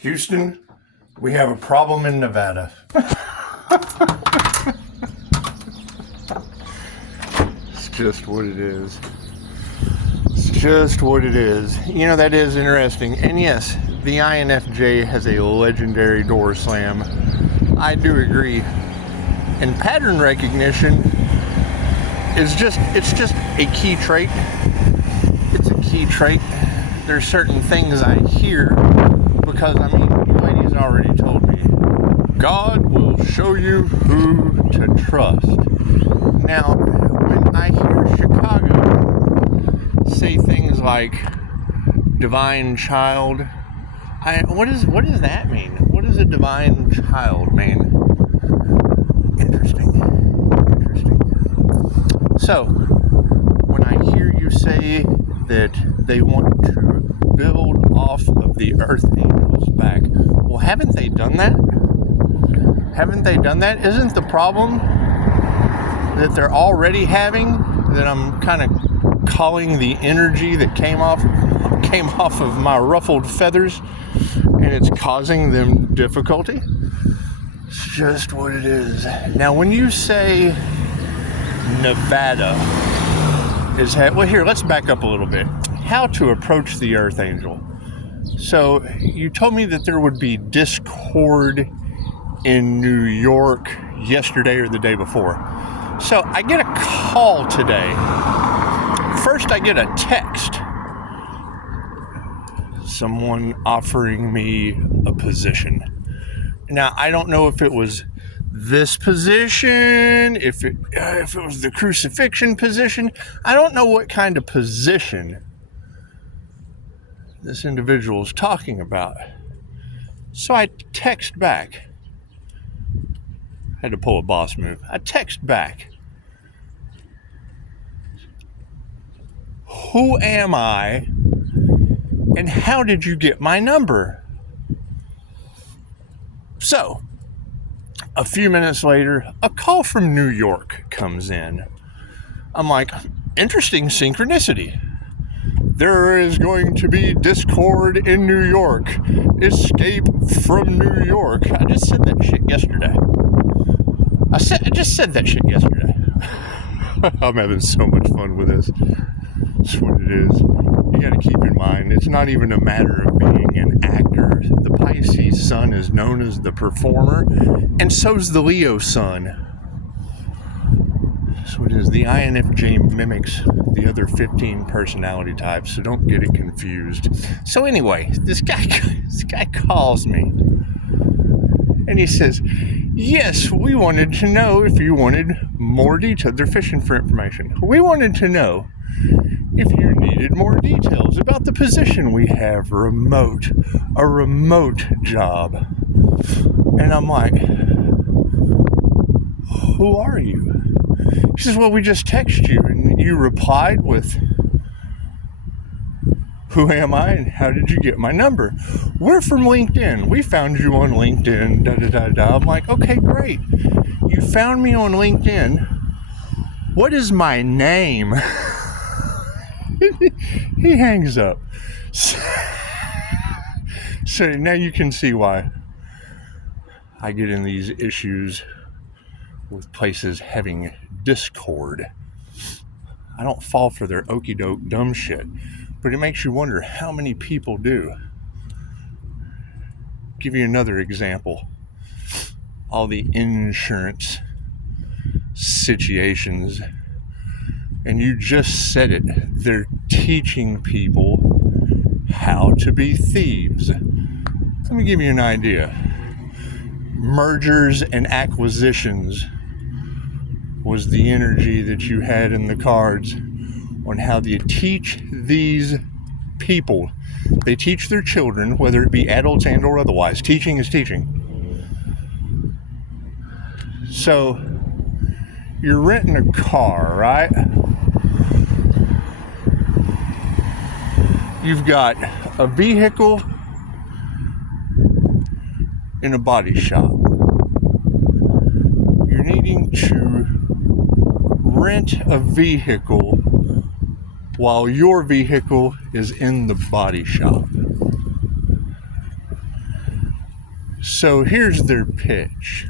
Houston, we have a problem in Nevada. It's just what it is. It's just what it is. You know, that is interesting. And yes, the INFJ has a legendary door slam. I do agree. And pattern recognition is just a key trait. It's a key trait. There's certain things I hear because, I mean, you ladies already told me, God will show you who to trust. Now, when I hear Chicago say things like divine child, what does that mean? What does a divine child mean? Interesting. So, when I hear you say that they want to build off of the earth angels back, well, haven't they done that? Isn't the problem that they're already having, that I'm kind of calling the energy that came off of my ruffled feathers, and it's causing them difficulty? It's just what it is. Now, when you say Nevada is well, here, let's back up a little bit. How to approach the earth angel. So you told me that there would be discord in New York yesterday or the day before. So I get a call today. First I get a text. Someone offering me a position. Now, I don't know if it was this position, if it was the crucifixion position. I don't know what kind of position this individual is talking about. So I text back. I had to pull a boss move. I text back. Who am I? And how did you get my number? So, a few minutes later, a call from New York comes in. I'm like, interesting synchronicity. There is going to be discord in New York. Escape from New York. I just said that shit yesterday. I just said that shit yesterday. I'm having so much fun with this. That's what it is. You got to keep in mind, it's not even a matter of being an actor. The Pisces sun is known as the performer, and so's the Leo sun. So it is. The INFJ mimics the other 15 personality types, so don't get it confused. So anyway, this guy calls me, and he says, yes, we wanted to know if you wanted more detail. They're fishing for information. We wanted to know if you needed more details about the position we have, a remote job. And I'm like, who are you? He says, well, we just texted you, and you replied with, who am I, and how did you get my number? We're from LinkedIn. We found you on LinkedIn, da-da-da-da. I'm like, okay, great. You found me on LinkedIn. What is my name? He hangs up. So now you can see why I get in these issues with places having discord. I don't fall for their okie doke dumb shit, but it makes you wonder how many people do. Give you another example. All the insurance situations. And you just said it. They're teaching people how to be thieves. Let me give you an idea. Mergers and acquisitions was the energy that you had in the cards on how they teach these people. They teach their children, whether it be adults and or otherwise. Teaching is teaching. So, you're renting a car, right? You've got a vehicle in a body shop. You're needing to rent a vehicle while your vehicle is in the body shop. So here's their pitch.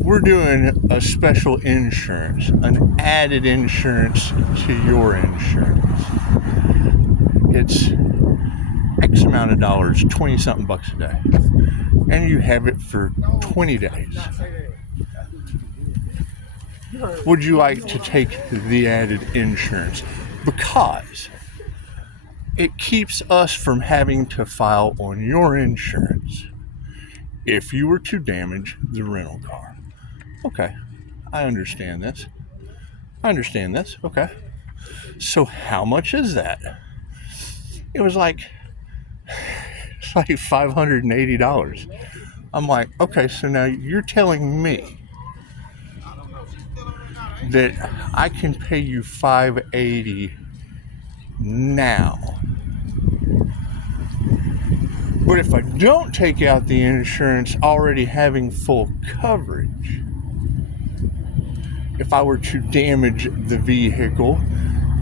We're doing a special insurance, an added insurance to your insurance. It's X amount of dollars, 20-something bucks a day. And you have it for 20 days. Would you like to take the added insurance? Because it keeps us from having to file on your insurance if you were to damage the rental car. Okay, I understand this. Okay. So how much is that? It was like $580. I'm like, okay, so now you're telling me that I can pay you $580 now. But if I don't take out the insurance already having full coverage, if I were to damage the vehicle,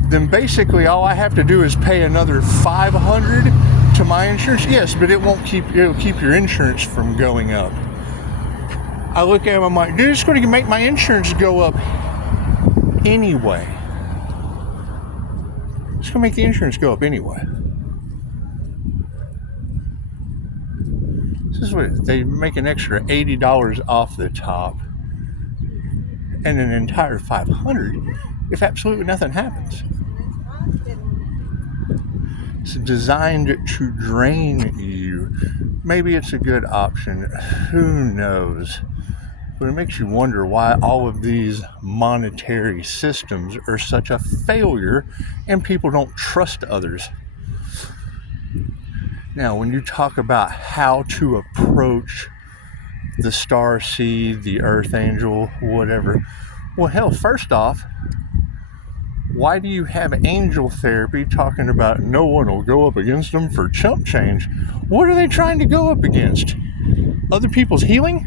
then basically all I have to do is pay another $500 to my insurance. Yes, but it'll keep your insurance from going up. I look at him, I'm like, dude, it's going to make my insurance go up anyway. It's going to make the insurance go up anyway. This is what they make an extra $80 off the top and an entire $500 if absolutely nothing happens. It's designed to drain you. Maybe it's a good option. Who knows? But it makes you wonder why all of these monetary systems are such a failure and people don't trust others. Now, when you talk about how to approach the star seed, the earth angel, whatever, well, hell, first off, why do you have angel therapy talking about no one will go up against them for chump change? What are they trying to go up against? Other people's healing?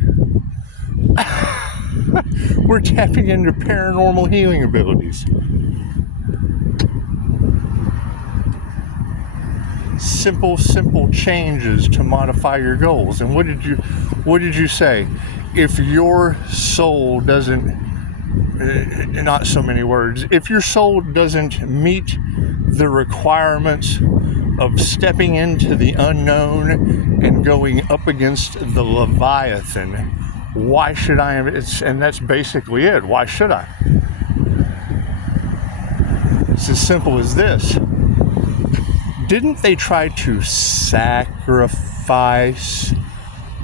We're tapping into paranormal healing abilities. Simple changes to modify your goals. And what did you say? If your soul doesn't, not so many words, if your soul doesn't meet the requirements of stepping into the unknown and going up against the Leviathan, why should I? And that's basically it. Why should I? It's as simple as this. Didn't they try to sacrifice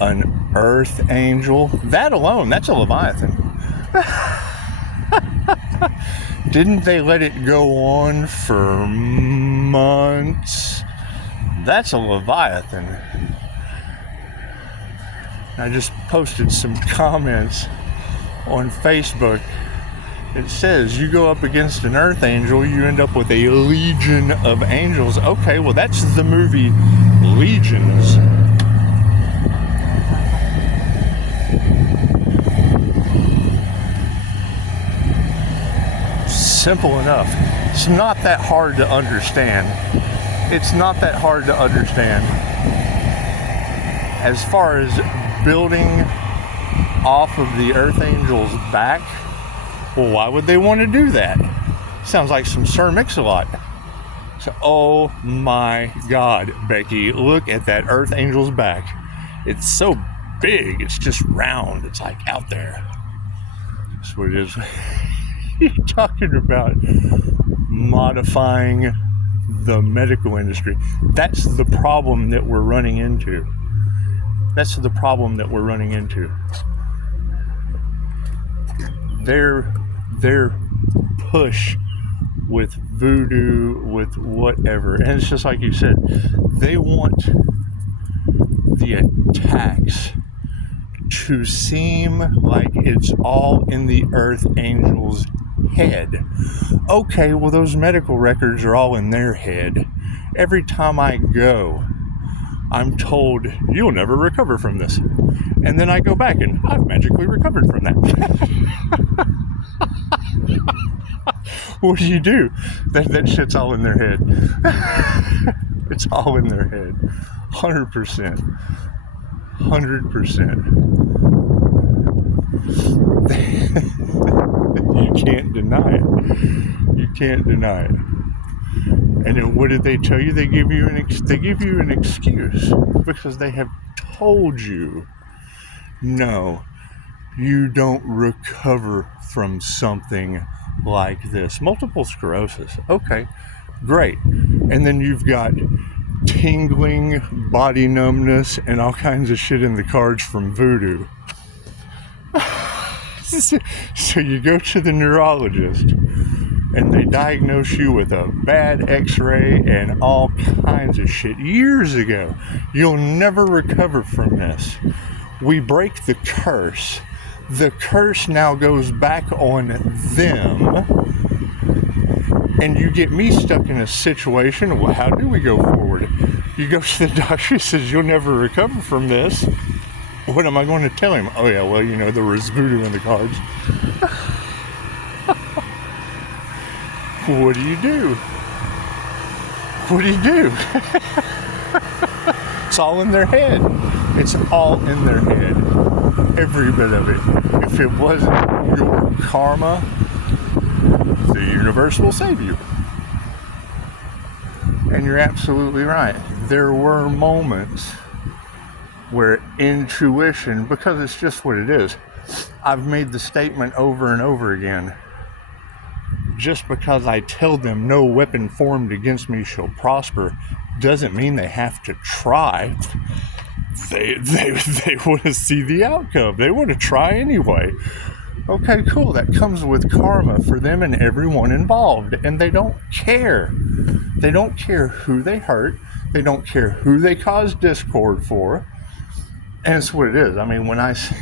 an earth angel? That alone, that's a Leviathan. Didn't they let it go on for months? That's a Leviathan. I just posted some comments on Facebook. It says you go up against an earth angel, you end up with a legion of angels. Okay, well, that's the movie Legions. Simple enough. It's not that hard to understand. It's not that hard to understand. As far as building off of the earth angel's back, well, why would they want to do that? Sounds like some Sir Mix-a-Lot. So, oh my God, Becky, look at that earth angel's back. It's so big, it's just round. It's like out there. That's what it is. You're talking about modifying the medical industry. That's the problem that we're running into. Their push with voodoo, with whatever, and it's just like you said, they want the attacks to seem like it's all in the earth angel's head. Okay, well, those medical records are all in their head. Every time I go, I'm told, you'll never recover from this. And then I go back and I've magically recovered from that. What do? That shit's all in their head. It's all in their head. 100%. 100%. You can't deny it. You can't deny it. And then what did they tell you? They give you an excuse because they have told you, no, you don't recover from something like this. Multiple sclerosis. Okay, great. And then you've got tingling, body numbness, and all kinds of shit in the cards from voodoo. So you go to the neurologist and they diagnose you with a bad x-ray and all kinds of shit years ago. You'll never recover from this. We break the curse. The curse now goes back on them, and you get me stuck in a situation. Well, how do we go forward? You go to the doctor, he says, you'll never recover from this. What am I going to tell him? Oh yeah, well, you know, there was voodoo in the cards. What do you do? What do you do? It's all in their head. It's all in their head. Every bit of it. If it wasn't your karma, the universe will save you. And you're absolutely right. There were moments where intuition, because it's just what it is. I've made the statement over and over again. Just because I tell them no weapon formed against me shall prosper doesn't mean they have to try. They want to see the outcome. They want to try anyway. Okay, cool. That comes with karma for them and everyone involved. And they don't care. They don't care who they hurt. They don't care who they cause discord for. And it's what it is. I mean, when I say,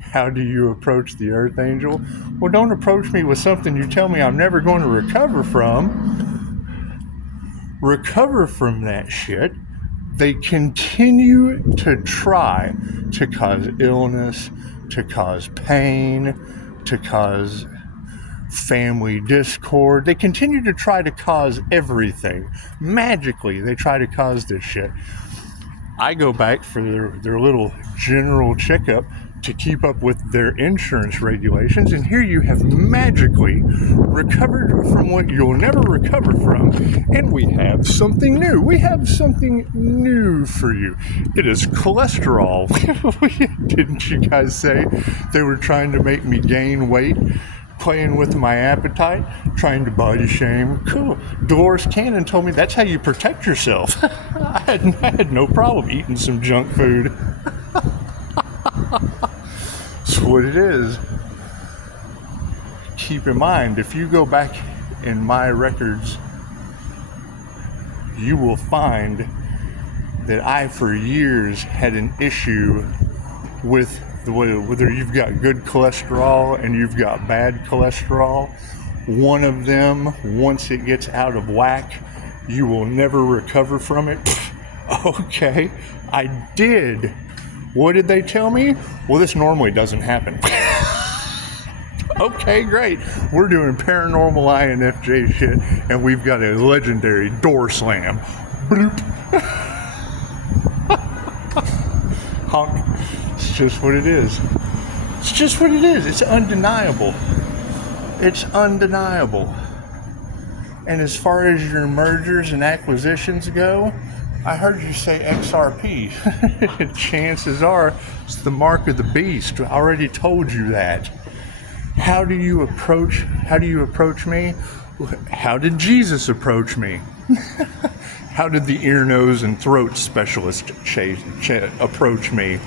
how do you approach the Earth Angel? Well, don't approach me with something you tell me I'm never going to recover from. Recover from that shit. They continue to try to cause illness, to cause pain, to cause family discord. They continue to try to cause everything. Magically, they try to cause this shit. I go back for their little general checkup to keep up with their insurance regulations, and here you have magically recovered from what you'll never recover from, and we have something new. We have something new for you. It is cholesterol. Didn't you guys say they were trying to make me gain weight? Playing with my appetite, trying to body shame. Cool. Dolores Cannon told me that's how you protect yourself. I had no problem eating some junk food. That's what it is. Keep in mind, if you go back in my records, you will find that I, for years, had an issue with whether you've got good cholesterol and you've got bad cholesterol. One of them, once it gets out of whack, you will never recover from it. Okay, I did. What did they tell me? Well, this normally doesn't happen. Okay, great. We're doing paranormal INFJ shit, and we've got a legendary door slam. Bloop. Honk. It's just what it is. It's just what it is. It's undeniable. It's undeniable. And as far as your mergers and acquisitions go, I heard you say XRP. Chances are it's the mark of the beast. I already told you that. How do you approach me? How did Jesus approach me? How did the ear, nose, and throat specialist approach me?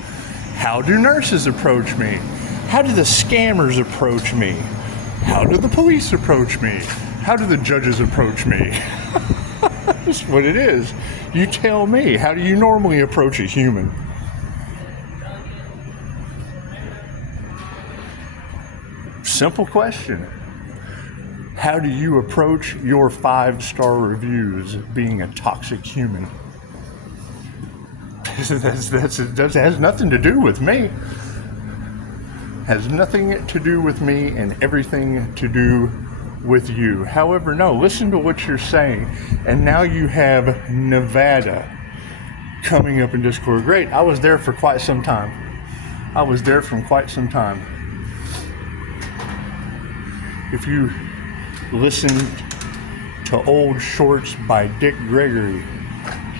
How do nurses approach me? How do the scammers approach me? How do the police approach me? How do the judges approach me? That's what it is. You tell me, how do you normally approach a human? Simple question. How do you approach your 5-star reviews being a toxic human? That has nothing to do with me. Has nothing to do with me and everything to do with you. However, no, listen to what you're saying. And now you have Nevada coming up in Discord. Great, I was there for quite some time. I was there from quite some time. If you listen to old shorts by Dick Gregory,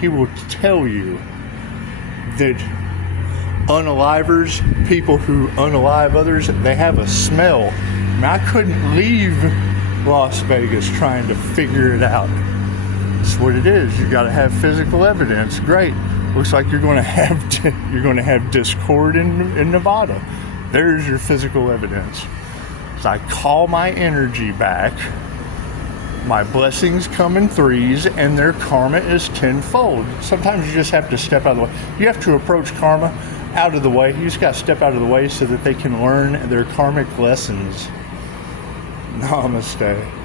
he will tell you that unalivers, people who unalive others, they have a smell. I mean, I couldn't leave Las Vegas trying to figure it out. That's what it is. You got to have physical evidence. Great. Looks like you're going to have discord in Nevada. There's your physical evidence. So I call my energy back. My blessings come in threes, and their karma is tenfold. Sometimes you just have to step out of the way. You have to approach karma out of the way. You just got to step out of the way so that they can learn their karmic lessons. Namaste.